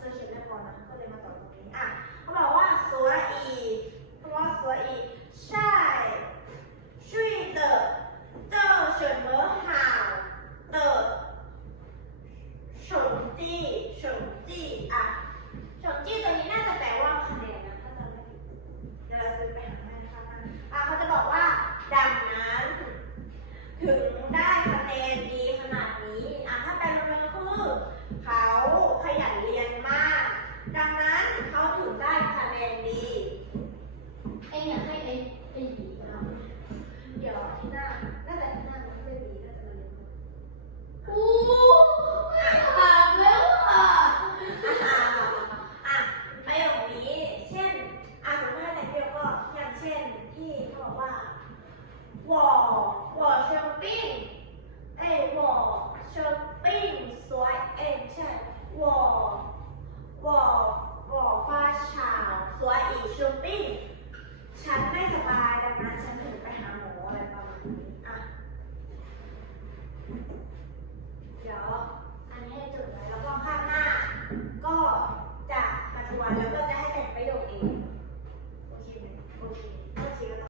เสื้อเขียวไม่พอนะก็เลยมาต่อตรงนี้อะเขาบอกว่าสวยอีเขาบอกสวยอีใช่ช่วยเตอเจ้า什么好的手机手机อะ手机ตัวนี้น่าจะแปลว่า 我生病，哎，我。